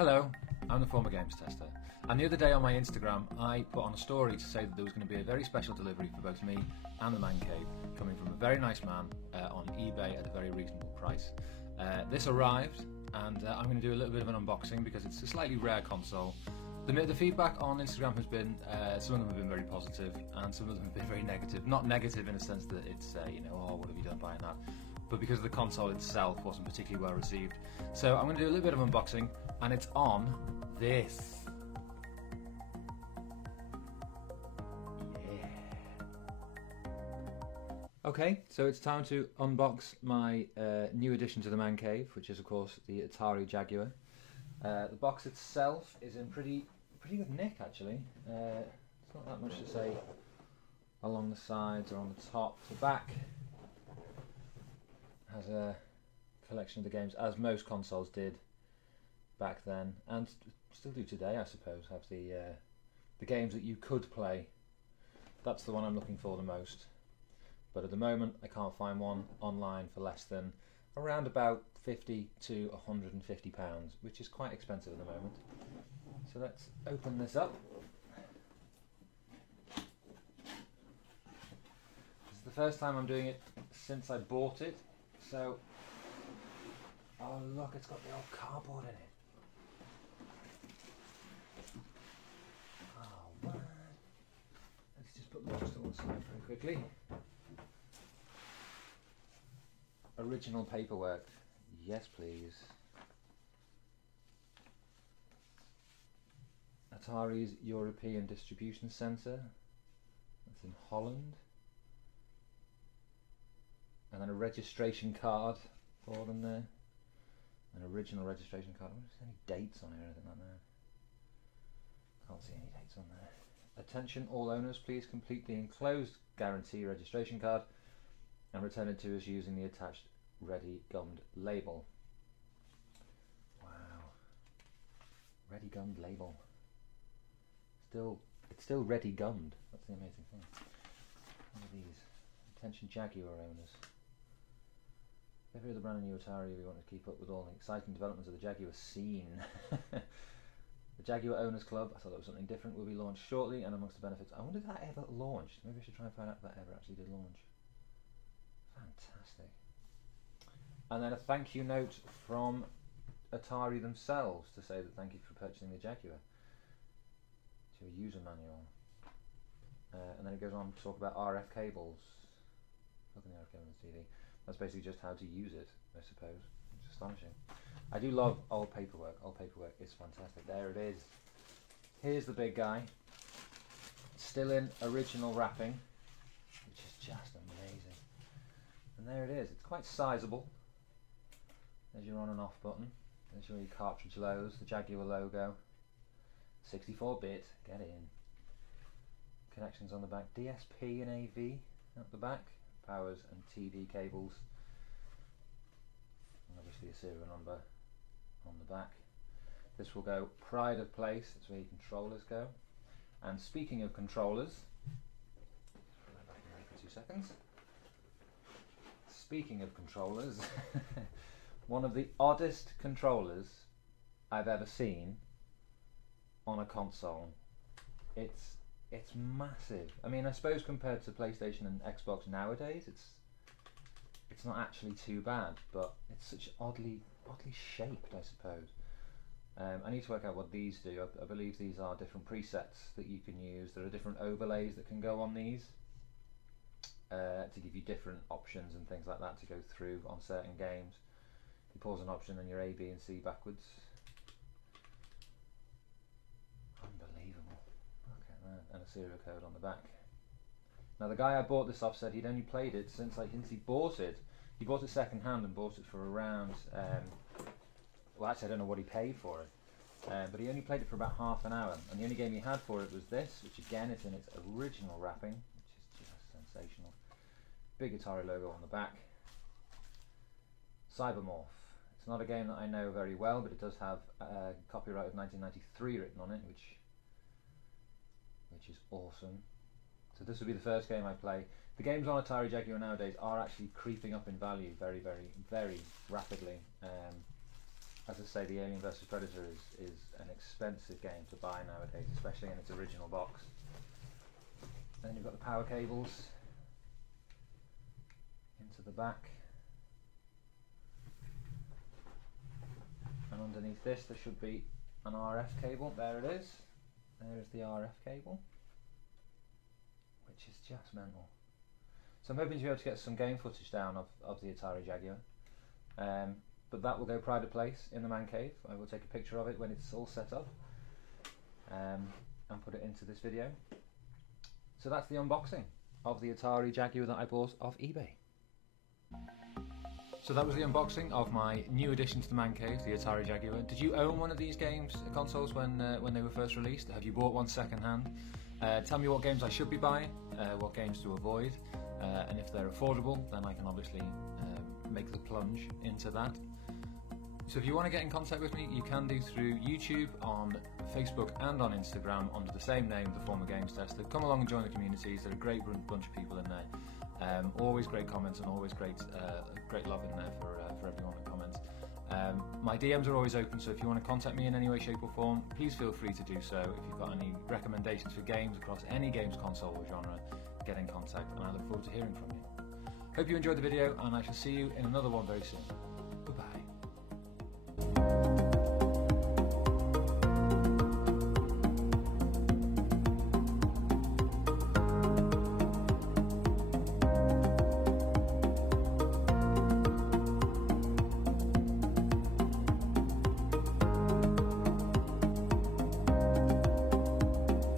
Hello, I'm the former games tester, and the other day on my Instagram I put on a story to say that there was going to be a very special delivery for both me and the Man Cave, coming from a very nice man on eBay at a very reasonable price. This arrived, and I'm going to do a little bit of an unboxing because it's a slightly rare console. The feedback on Instagram has been, some of them have been very positive, and some of them have been very negative. Not negative in a sense that it's, oh, what have you done buying that? But because the console itself wasn't particularly well received. So I'm going to do a little bit of unboxing, and it's on this. Yeah. Okay, so it's time to unbox my new addition to the Man Cave, which is of course the Atari Jaguar. The box itself is in pretty good nick actually. It's not that much to say along the sides or on the top. The back has a collection of the games, as most consoles did back then, and still do today, I suppose. Have the games that you could play. That's the one I'm looking for the most. But at the moment, I can't find one online for less than around about £50 to £150, which is quite expensive at the moment. So let's open this up. This is the first time I'm doing it since I bought it. So, oh look, it's got the old cardboard in it. Oh, what? Let's just put those to one side very quickly. Original paperwork. Yes, please. Atari's European Distribution Centre. That's in Holland. And then a registration card for them there. An original registration card. I wonder if there's any dates on it or anything like that. Can't see any dates on there. Attention all owners, please complete the enclosed guarantee registration card and return it to us using the attached ready gummed label. Wow. Ready gummed label. It's still ready gummed. That's the amazing thing. What are these? Attention Jaguar owners. Every other brand new Atari, we want to keep up with all the exciting developments of the Jaguar scene. The Jaguar Owners Club, I thought that was something different, will be launched shortly, and amongst the benefits, I wonder if that ever launched. Maybe I should try and find out if that ever actually did launch. Fantastic. And then a thank you note from Atari themselves to say that thank you for purchasing the Jaguar. To a user manual. And then it goes on to talk about RF cables. Look at the RF cable on the TV. That's basically just how to use it, I suppose. It's astonishing. I do love old paperwork. Old paperwork is fantastic. There it is. Here's the big guy. Still in original wrapping, which is just amazing. And there it is. It's quite sizable. There's your on and off button. There's your cartridge lows, the Jaguar logo. 64-bit, get in. Connections on the back. DSP and AV at the back. Powers and TV cables, and obviously a serial number on the back. This will go pride of place, that's where your controllers go. And speaking of controllers, put that back in there for 2 seconds. Speaking of controllers, one of the oddest controllers I've ever seen on a console. It's massive. I mean, I suppose compared to PlayStation and Xbox nowadays, it's not actually too bad, but it's such oddly shaped, I suppose. I need to work out what these do. I believe these are different presets that you can use. There are different overlays that can go on these to give you different options and things like that to go through on certain games. You pause an option and your A, B and C backwards. And a serial code on the back. Now the guy I bought this off said he'd only played it since he bought it. He bought it second hand and bought it for around, well actually I don't know what he paid for it, but he only played it for about half an hour, and the only game he had for it was this, which again is in its original wrapping, which is just sensational. Big Atari logo on the back. Cybermorph. It's not a game that I know very well, but it does have copyright of 1993 written on it, which is awesome. So this will be the first game I play. The games on Atari Jaguar nowadays are actually creeping up in value very, very, very rapidly. as I say, the Alien vs Predator is an expensive game to buy nowadays, especially in its original box. Then you've got the power cables into the back, and underneath this there should be an RF cable. There it is. There is the RF cable, which is just mental. So I'm hoping to be able to get some game footage down of the Atari Jaguar, but that will go pride of place in the man cave. I will take a picture of it when it's all set up and put it into this video. So that's the unboxing of the Atari Jaguar that I bought off eBay. So that was the unboxing of my new addition to the man cave, the Atari Jaguar. Did you own one of these consoles when they were first released? Have you bought one second hand? Tell me what games I should be buying, what games to avoid, and if they're affordable, then I can obviously make the plunge into that. So if you want to get in contact with me, you can do through YouTube, on Facebook and on Instagram under the same name, The Former Games Tester. Come along and join the communities. There are a great bunch of people in there. Always great comments and always great love in there for everyone who comments. My DMs are always open, so if you want to contact me in any way, shape or form, please feel free to do so. If you've got any recommendations for games across any games console or genre, get in contact, and I look forward to hearing from you. Hope you enjoyed the video, and I shall see you in another one very soon.